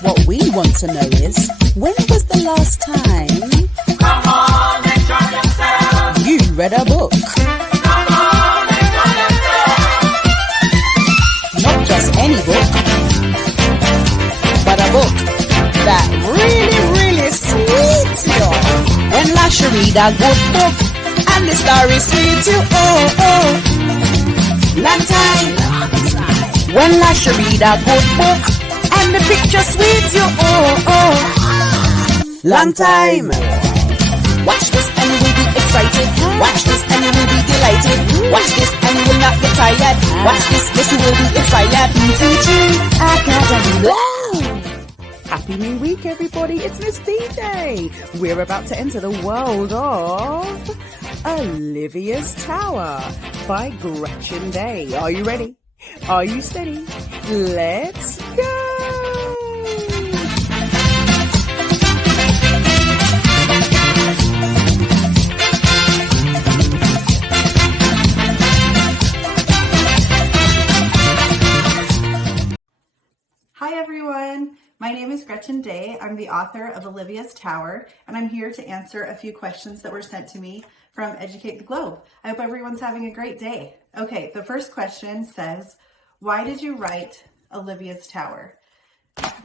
What we want to know is, when was the last time Come on, enjoy yourself. you read a book? Come on, enjoy yourself. Not just any book, but a book that really sweets you. When Lash read a good book and the story sweets you, long time. When Lash read a good book and the picture sweets you, long time. Watch this and you will be excited. Watch this and you will be delighted. Watch this and you will not get tired. Watch this, yes you will be inspired. ETG Academy. Happy New Week, everybody. It's Miss B Day. We're about to enter the world of Olivia's Tower by Gretchen Day. Are you ready? Are you steady? Let's go. Hi everyone, my name is Gretchen Day. I'm the author of Olivia's Tower, and I'm here to answer a few questions that were sent to me from Educate the Globe. I hope everyone's having a great day. Okay, the first question says, why did you write Olivia's Tower?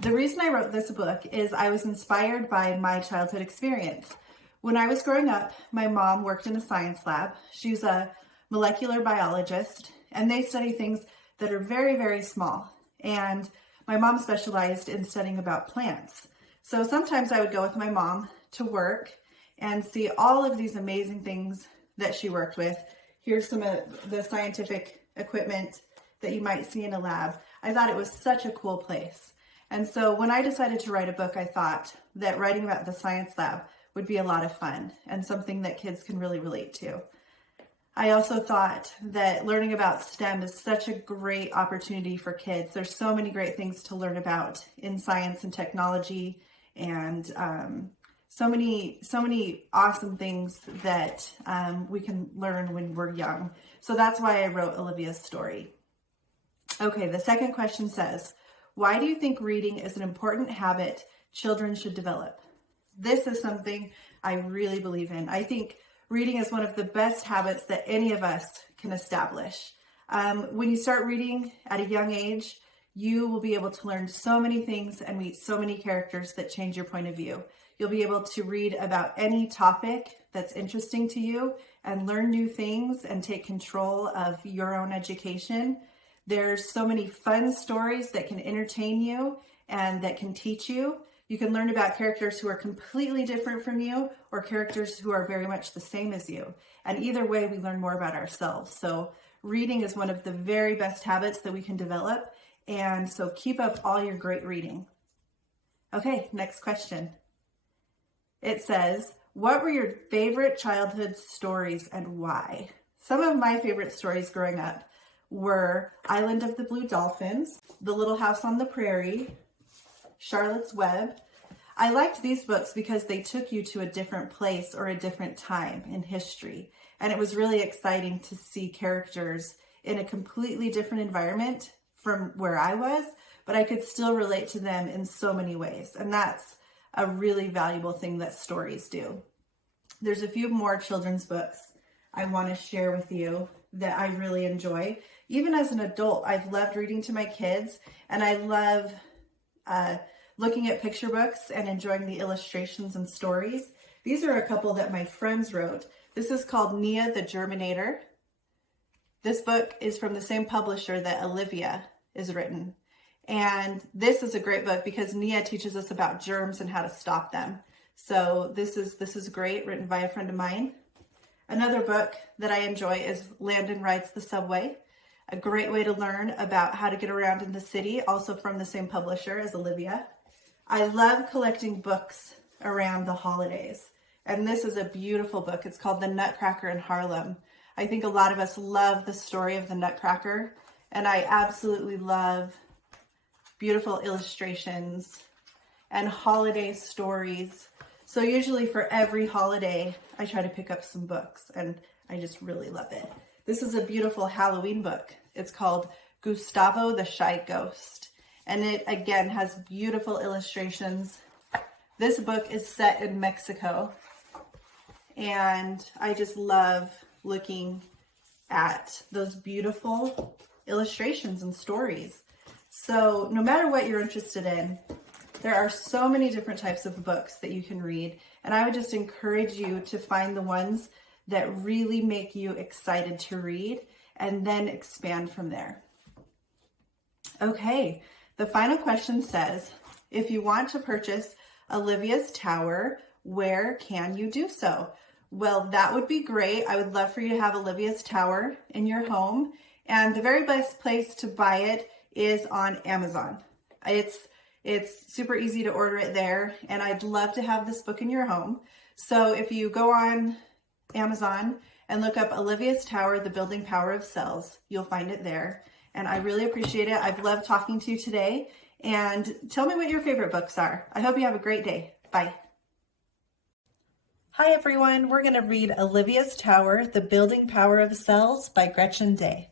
The reason I wrote this book is I was inspired by my childhood experience. When I was growing up, my mom worked in a science lab. She's a molecular biologist, and they study things that are very small. And my mom specialized in studying about plants. So sometimes I would go with my mom to work and see all of these amazing things that she worked with. Here's some of the scientific equipment that you might see in a lab. I thought it was such a cool place. And so when I decided to write a book, I thought that writing about the science lab would be a lot of fun and something that kids can really relate to. I also thought that learning about STEM is such a great opportunity for kids. There's so many great things to learn about in science and technology, and so many awesome things that we can learn when we're young. So that's why I wrote Olivia's story. Okay, the second question says, why do you think reading is an important habit children should develop? This is something I really believe in. I think reading is one of the best habits that any of us can establish. When you start reading at a young age, you will be able to learn so many things and meet so many characters that change your point of view. You'll be able to read about any topic that's interesting to you and learn new things and take control of your own education. There's so many fun stories that can entertain you and that can teach you. You can learn about characters who are completely different from you or characters who are very much the same as you. And either way, we learn more about ourselves. So reading is one of the very best habits that we can develop. And so keep up all your great reading. Okay, next question. It says, what were your favorite childhood stories and why? Some of my favorite stories growing up were Island of the Blue Dolphins, The Little House on the Prairie, Charlotte's Web. I liked these books because they took you to a different place or a different time in history. And it was really exciting to see characters in a completely different environment from where I was, but I could still relate to them in so many ways. And that's a really valuable thing that stories do. There's a few more children's books I want to share with you that I really enjoy. Even as an adult, I've loved reading to my kids, and I love looking at picture books and enjoying the illustrations and stories. These are a couple that my friends wrote. This is called Nia the Germinator. This book is from the same publisher that Olivia is written. And this is a great book because Nia teaches us about germs and how to stop them. So this is great, written by a friend of mine. Another book that I enjoy is Landon Rides the Subway. A great way to learn about how to get around in the city, also from the same publisher as Olivia. I love collecting books around the holidays, and this is a beautiful book. It's called The Nutcracker in Harlem. I think a lot of us love the story of the Nutcracker, and I absolutely love beautiful illustrations and holiday stories. So usually for every holiday, I try to pick up some books, and I just really love it. This is a beautiful Halloween book. It's called Gustavo the Shy Ghost. and it again has beautiful illustrations. This book is set in Mexico, and I just love looking at those beautiful illustrations and stories. So no matter what you're interested in, there are so many different types of books that you can read, and I would just encourage you to find the ones that really make you excited to read and then expand from there. Okay, the final question says, if you want to purchase Olivia's Tower, where can you do so? Well, that would be great. I would love for you to have Olivia's Tower in your home, and the very best place to buy it is on Amazon. It's super easy to order it there, and I'd love to have this book in your home. So if you go on Amazon and look up Olivia's Tower, The Building Power of Cells, you'll find it there. And I really appreciate it. I've loved talking to you today, and tell me what your favorite books are. I hope you have a great day. Bye. Hi everyone, we're going to read Olivia's Tower, The Building Power of Cells by Gretchen Day.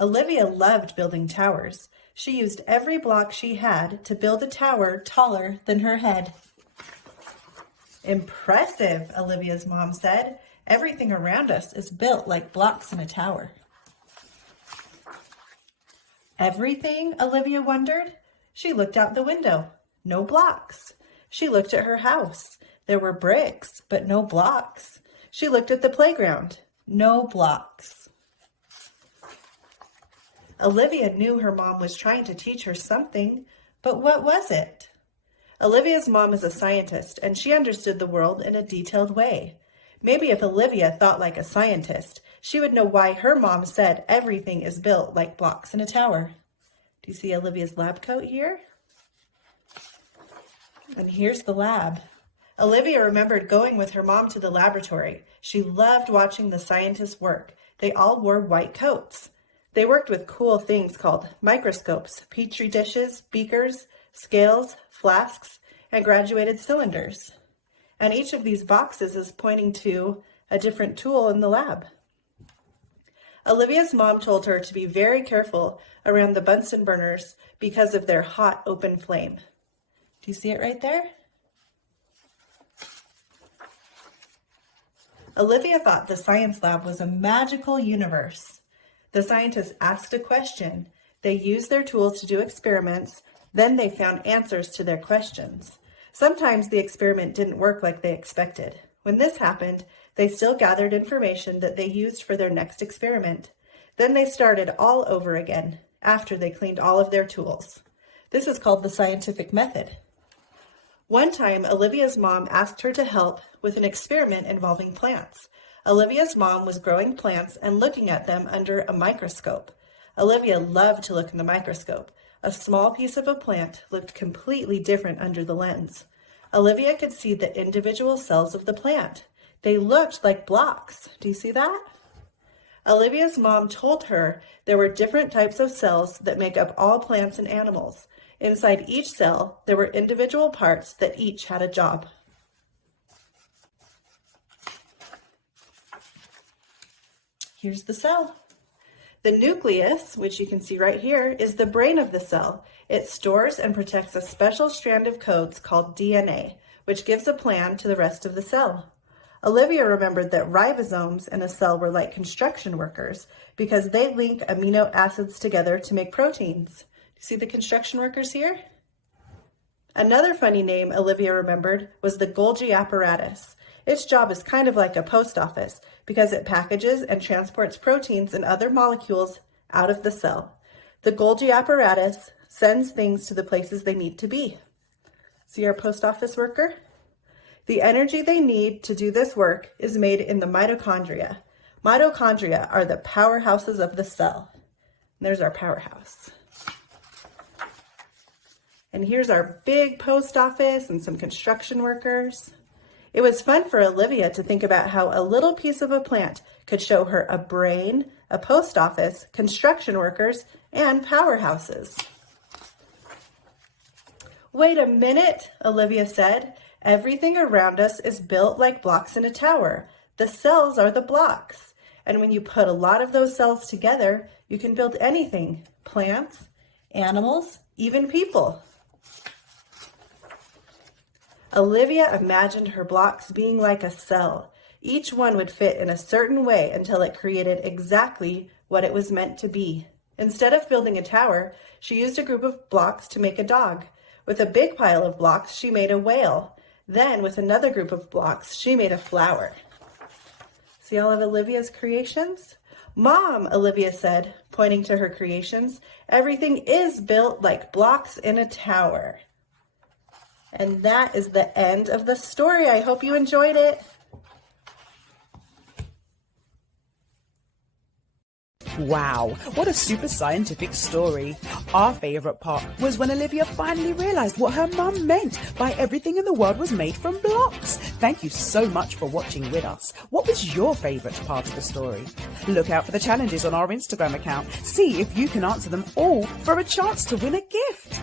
Olivia loved building towers. She used every block she had to build a tower taller than her head. Impressive, Olivia's mom said. Everything around us is built like blocks in a tower. Everything? Olivia wondered. She looked out the window. No blocks. She looked at her house. There were bricks, but no blocks. She looked at the playground. No blocks. Olivia knew her mom was trying to teach her something, but what was it? Olivia's mom is a scientist, and she understood the world in a detailed way. Maybe if Olivia thought like a scientist, she would know why her mom said everything is built like blocks in a tower. Do you see Olivia's lab coat here? And here's the lab. Olivia remembered going with her mom to the laboratory. She loved watching the scientists work. They all wore white coats. They worked with cool things called microscopes, petri dishes, beakers, scales, flasks, and graduated cylinders. And each of these boxes is pointing to a different tool in the lab. Olivia's mom told her to be very careful around the Bunsen burners because of their hot, open flame. Do you see it right there? Olivia thought the science lab was a magical universe. The scientists asked a question. They used their tools to do experiments. Then they found answers to their questions. Sometimes the experiment didn't work like they expected. When this happened, they still gathered information that they used for their next experiment. Then they started all over again after they cleaned all of their tools. This is called the scientific method. One time, Olivia's mom asked her to help with an experiment involving plants. Olivia's mom was growing plants and looking at them under a microscope. Olivia loved to look in the microscope. A small piece of a plant looked completely different under the lens. Olivia could see the individual cells of the plant. They looked like blocks. Do you see that? Olivia's mom told her there were different types of cells that make up all plants and animals. Inside each cell, there were individual parts that each had a job. Here's the cell. The nucleus, which you can see right here, is the brain of the cell. It stores and protects a special strand of codes called DNA, which gives a plan to the rest of the cell. Olivia remembered that ribosomes in a cell were like construction workers because they link amino acids together to make proteins. Do you see the construction workers here? Another funny name Olivia remembered was the Golgi apparatus. Its job is kind of like a post office because it packages and transports proteins and other molecules out of the cell. The Golgi apparatus sends things to the places they need to be. See our post office worker? The energy they need to do this work is made in the mitochondria. Mitochondria are the powerhouses of the cell. And there's our powerhouse. And here's our big post office and some construction workers. It was fun for Olivia to think about how a little piece of a plant could show her a brain, a post office, construction workers, and powerhouses. Wait a minute, Olivia said. Everything around us is built like blocks in a tower. The cells are the blocks. And when you put a lot of those cells together, you can build anything, plants, animals, even people. Olivia imagined her blocks being like a cell. Each one would fit in a certain way until it created exactly what it was meant to be. Instead of building a tower, she used a group of blocks to make a dog. With a big pile of blocks, she made a whale. Then, with another group of blocks, she made a flower. See all of Olivia's creations? Mom, Olivia said, pointing to her creations, everything is built like blocks in a tower. And that is the end of the story. I hope you enjoyed it. Wow, what a super scientific story. Our favourite part was when Olivia finally realised what her mum meant by everything in the world was made from blocks. Thank you so much for watching with us. What was your favourite part of the story? Look out for the challenges on our Instagram account. See if you can answer them all for a chance to win a gift.